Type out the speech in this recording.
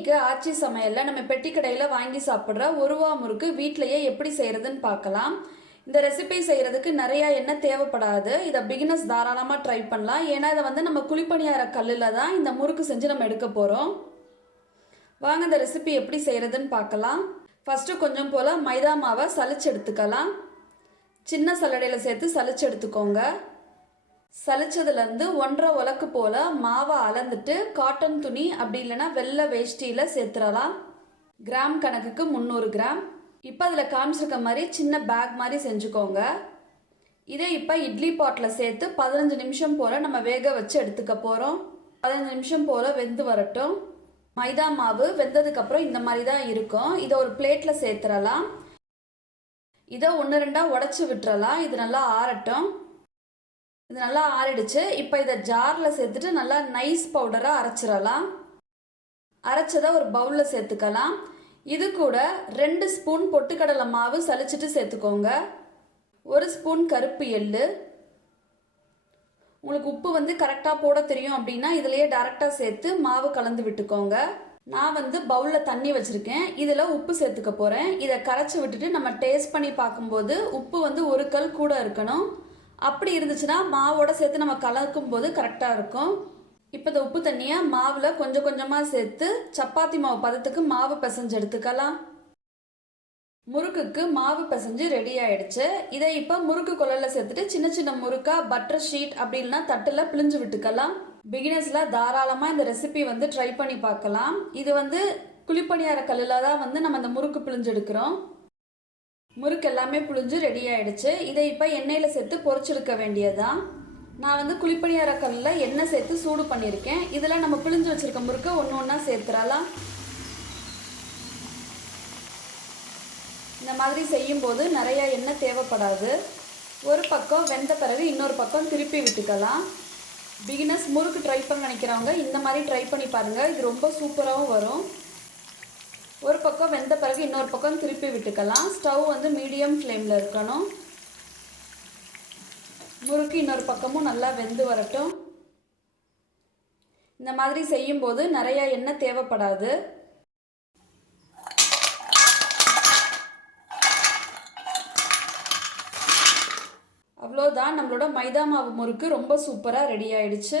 இன்னைக்கு ஆச்சி சமையல்ல நம்ம பெட்டி கடையில் வாங்கி சாப்பிட்ற ஒருவா முறுக்கு வீட்டிலையே எப்படி செய்யறதுன்னு பார்க்கலாம். இந்த ரெசிபி செய்யறதுக்கு நிறைய எண்ணெய் தேவைப்படாது. இதை பிகினர்ஸ் தாராளமாக ட்ரை பண்ணலாம். ஏன்னா இதை வந்து நம்ம குழிப்பணியார கல்லில் தான் இந்த முறுக்கு செஞ்சு நம்ம எடுக்க போகிறோம் வாங்க இந்த ரெசிபி எப்படி செய்யறதுன்னு பார்க்கலாம். ஃபஸ்ட்டு கொஞ்சம் போல் மைதா மாவை சலிச்சு எடுத்துக்கலாம். சின்ன சல்லடையில் சேர்த்து சலிச்சு எடுத்துக்கோங்க. சலிச்சதுலேருந்து ஒன்றரை உலக்கு போல் மாவை அளந்துட்டு காட்டன் துணி அப்படி இல்லைன்னா வெள்ளை வேஷ்டியில் சேர்த்துடலாம். கிராம் கணக்குக்கு முந்நூறு கிராம். இப்போ அதில் காமிச்சிருக்க மாதிரி சின்ன பேக் மாதிரி செஞ்சுக்கோங்க. இதே இப்போ இட்லி பாட்டில் சேர்த்து பதினஞ்சு நிமிஷம் போல் நம்ம வேக வச்சு எடுத்துக்க போகிறோம் பதினஞ்சு நிமிஷம் போல் வெந்து வரட்டும். மைதா மாவு வெந்ததுக்கப்புறம் இந்த மாதிரி தான் இருக்கும். இதை ஒரு பிளேட்டில் சேர்த்துடலாம். இதை ஒன்று ரெண்டாக உடச்சி விட்டுறலாம். இது நல்லா ஆறட்டும். இது நல்லா ஆறிடுச்சு. இப்போ இதை ஜாரில் சேர்த்துட்டு நல்லா நைஸ் பவுடராக அரைச்சிடலாம். அரைச்சதை ஒரு பவுலில் சேர்த்துக்கலாம். இது கூட ரெண்டு ஸ்பூன் பொட்டுக்கடலை மாவு சலிச்சிட்டு சேர்த்துக்கோங்க. ஒரு ஸ்பூன் கருப்பு எள்ளு. உங்களுக்கு உப்பு வந்து கரெக்டாக போட தெரியும் அப்படின்னா இதுலேயே டேரெக்டாக சேர்த்து மாவு கலந்து விட்டுக்கோங்க. நான் வந்து பவுலில் தண்ணி வச்சுருக்கேன். இதில் உப்பு சேர்த்துக்க போகிறேன் இதை கரைச்சி விட்டுட்டு நம்ம டேஸ்ட் பண்ணி பார்க்கும்போது உப்பு வந்து ஒரு கல் கூட இருக்கணும். அப்படி இருந்துச்சுன்னா மாவோட சேர்த்து நம்ம கலக்கும் போது கரெக்டாக இருக்கும். இப்போ இந்த உப்பு தண்ணியை மாவில் கொஞ்சம் கொஞ்சமாக சேர்த்து சப்பாத்தி மாவு பதத்துக்கு மாவு பிசைஞ்சு எடுத்துக்கலாம். முறுக்குக்கு மாவு பிசைஞ்சு ரெடி ஆயிடுச்சு. இதை இப்போ முறுக்கு குழல்ல சேர்த்துட்டு சின்ன சின்ன முறுக்கா பட்டர் ஷீட் அப்படி இல்லைன்னா தட்டில் பிழிஞ்சு விட்டுக்கலாம். பிகினர்ஸில் தாராளமாக இந்த ரெசிபி வந்து ட்ரை பண்ணி பார்க்கலாம். இது வந்து குழிப்பணியார கல்லில் தான் வந்து நம்ம இந்த முறுக்கு பிழிஞ்சு எடுக்கிறோம். முறுக்கு எல்லாமே புழிஞ்சு ரெடி ஆயிடுச்சு. இதை இப்போ எண்ணெயில் சேர்த்து பொறிச்சிருக்க வேண்டியதுதான். நான் வந்து குழிப்பணியார கல்லில் எண்ணெய் சேர்த்து சூடு பண்ணியிருக்கேன். இதில் நம்ம பிழிஞ்சு வச்சுருக்க முறுக்கை ஒன்று ஒன்றா சேர்த்துடலாம். இந்த மாதிரி செய்யும்போது நிறையா எண்ணெய் தேவைப்படாது. ஒரு பக்கம் வெந்த பிறகு இன்னொரு பக்கம் திருப்பி விட்டுக்கலாம். பிகினர்ஸ் முறுக்கு ட்ரை பண்ண நினைக்கிறவங்க இந்த மாதிரி ட்ரை பண்ணி பாருங்கள் இது ரொம்ப சூப்பராகவும் வரும். ஒரு பக்கம் வெந்த பிறகு இன்னொரு பக்கம் திருப்பி விட்டுக்கலாம். ஸ்டவ் வந்து மீடியம் ஃப்ளேமில் இருக்கணும். முறுக்கு இன்னொரு பக்கமும் நல்லா வெந்து வரட்டும். இந்த மாதிரி செய்யும்போது நிறைய எண்ணெய் தேவைப்படாது. அவ்வளோதான் நம்மளோட மைதா மாவு முறுக்கு ரொம்ப சூப்பராக ரெடி ஆயிடுச்சு.